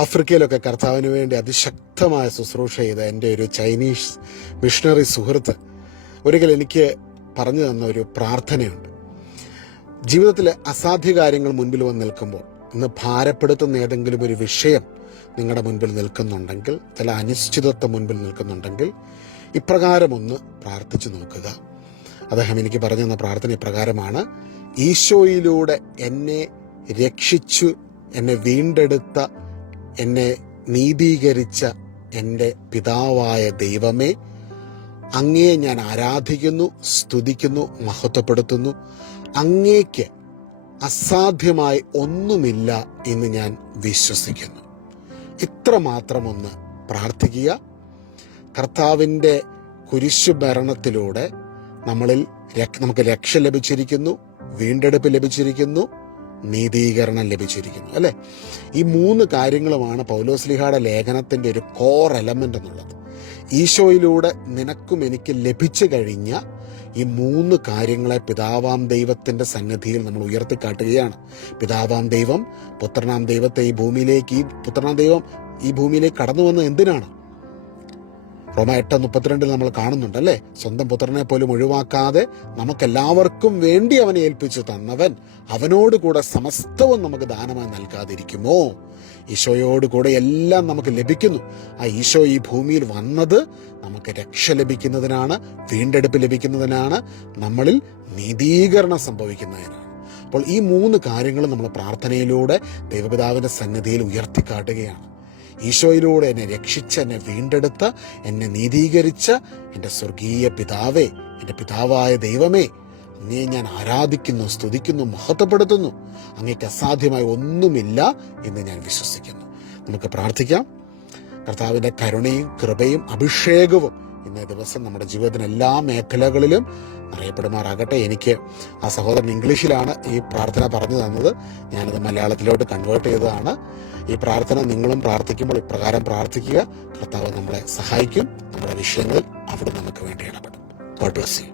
ആഫ്രിക്കയിലൊക്കെ കർത്താവിന് വേണ്ടി അതിശക്തമായ ശുശ്രൂഷ ചെയ്ത എന്റെ ഒരു ചൈനീസ് മിഷണറി സുഹൃത്ത് ഒരിക്കൽ എനിക്ക് പറഞ്ഞു തന്ന ഒരു പ്രാർത്ഥനയുണ്ട്. ജീവിതത്തിലെ അസാധ്യ കാര്യങ്ങൾ മുൻപിൽ വന്ന് നിൽക്കുമ്പോൾ ഇന്ന് ഭാരപ്പെടുത്തുന്ന ഏതെങ്കിലും ഒരു വിഷയം നിങ്ങളുടെ മുൻപിൽ നിൽക്കുന്നുണ്ടെങ്കിൽ ചില അനിശ്ചിതത്വം മുൻപിൽ നിൽക്കുന്നുണ്ടെങ്കിൽ ഇപ്രകാരം ഒന്ന് പ്രാർത്ഥിച്ചു നോക്കുക. അദ്ദേഹം എനിക്ക് പറഞ്ഞു തന്ന പ്രാർത്ഥന ഇപ്രകാരമാണ് ഈശോയിലൂടെ എന്നെ രക്ഷിച്ചു എന്നെ വീണ്ടെടുത്ത എന്നെ നീതീകരിച്ച എന്റെ പിതാവായ ദൈവമേ അങ്ങയെ ഞാൻ ആരാധിക്കുന്നു സ്തുതിക്കുന്നു മഹത്വപ്പെടുത്തുന്നു. അങ്ങേക്ക് അസാധ്യമായി ഒന്നുമില്ല എന്ന് ഞാൻ വിശ്വസിക്കുന്നു. ഇത്ര മാത്രം ഒന്ന് പ്രാർത്ഥിക്കുക. കർത്താവിന്റെ കുരിശു ഭരണത്തിലൂടെ നമ്മളിൽ നമുക്ക് രക്ഷ ലഭിച്ചിരിക്കുന്നു വീണ്ടെടുപ്പ് ലഭിച്ചിരിക്കുന്നു. നീതീകരണം ലഭിച്ചിരിക്കുന്നു അല്ലേ? ഈ മൂന്ന് കാര്യങ്ങളുമാണ് പൗലോസ്ലിഹയുടെ ലേഖനത്തിന്റെ ഒരു കോർ എലമെന്റ് എന്നുള്ളത്. ഈശോയിലൂടെ നിനക്കും എനിക്ക് ലഭിച്ചു കഴിഞ്ഞ ഈ മൂന്ന് കാര്യങ്ങളെ പിതാവാം ദൈവത്തിന്റെ സന്നിധിയിൽ നമ്മൾ ഉയർത്തിക്കാട്ടുകയാണ്. പിതാവാം ദൈവം പുത്രനാം ദൈവത്തെ ഈ ഭൂമിയിലേക്ക് ഈ പുത്രനാം ദൈവം ഈ ഭൂമിയിലേക്ക് കടന്നു വന്നത് എന്തിനാണ്? റോമ എട്ട് മുപ്പത്തിരണ്ടിൽ നമ്മൾ കാണുന്നുണ്ട് അല്ലേ സ്വന്തം പുത്രനെ പോലും ഒഴിവാക്കാതെ നമുക്കെല്ലാവർക്കും വേണ്ടി അവനെ ഏൽപ്പിച്ചു തന്നവൻ. അവനോട് കൂടെ സമസ്തവും നമുക്ക് ദാനമായി നൽകാതിരിക്കുമോ? ഈശോയോട് കൂടെ എല്ലാം നമുക്ക് ലഭിക്കുന്നു. ആ ഈശോ ഈ ഭൂമിയിൽ വന്നത് നമുക്ക് രക്ഷ ലഭിക്കുന്നതിനാണ് വീണ്ടെടുപ്പ് ലഭിക്കുന്നതിനാണ് നമ്മളിൽ നീതീകരണം സംഭവിക്കുന്നതിനാണ്. അപ്പോൾ ഈ മൂന്ന് കാര്യങ്ങളും നമ്മൾ പ്രാർത്ഥനയിലൂടെ ദൈവപിതാവിന്റെ സന്നിധിയിൽ ഉയർത്തിക്കാട്ടുകയാണ്. ഈശോയിലൂടെ എന്നെ രക്ഷിച്ച് എന്നെ വീണ്ടെടുത്ത് എന്നെ നീതീകരിച്ച എന്റെ സ്വർഗീയ പിതാവേ എന്റെ പിതാവായ ദൈവമേ അങ്ങേ ഞാൻ ആരാധിക്കുന്നു സ്തുതിക്കുന്നു മഹത്വപ്പെടുത്തുന്നു. അങ്ങേക്ക് അസാധ്യമായ ഒന്നുമില്ല എന്ന് ഞാൻ വിശ്വസിക്കുന്നു. നമുക്ക് പ്രാർത്ഥിക്കാം. കർത്താവിന്റെ കരുണയും കൃപയും അഭിഷേകവും ഇന്നേ ദിവസം നമ്മുടെ ജീവിതത്തിന് എല്ലാ മേഖലകളിലും അറിയപ്പെടുമാറാകട്ടെ. എനിക്ക് ആ സഹോദരൻ ഇംഗ്ലീഷിലാണ് ഈ പ്രാർത്ഥന പറഞ്ഞു തന്നത്. ഞാനത് മലയാളത്തിലോട്ട് കൺവേർട്ട് ചെയ്തതാണ്. ഈ പ്രാർത്ഥന നിങ്ങളും പ്രാർത്ഥിക്കുമ്പോൾ ഇപ്രകാരം പ്രാർത്ഥിക്കുക. കർത്താവ് നമ്മളെ സഹായിക്കും. നമ്മുടെ വിഷയങ്ങളിൽ അവിടെ നമുക്ക് വേണ്ടി ഇടപെടും. God bless you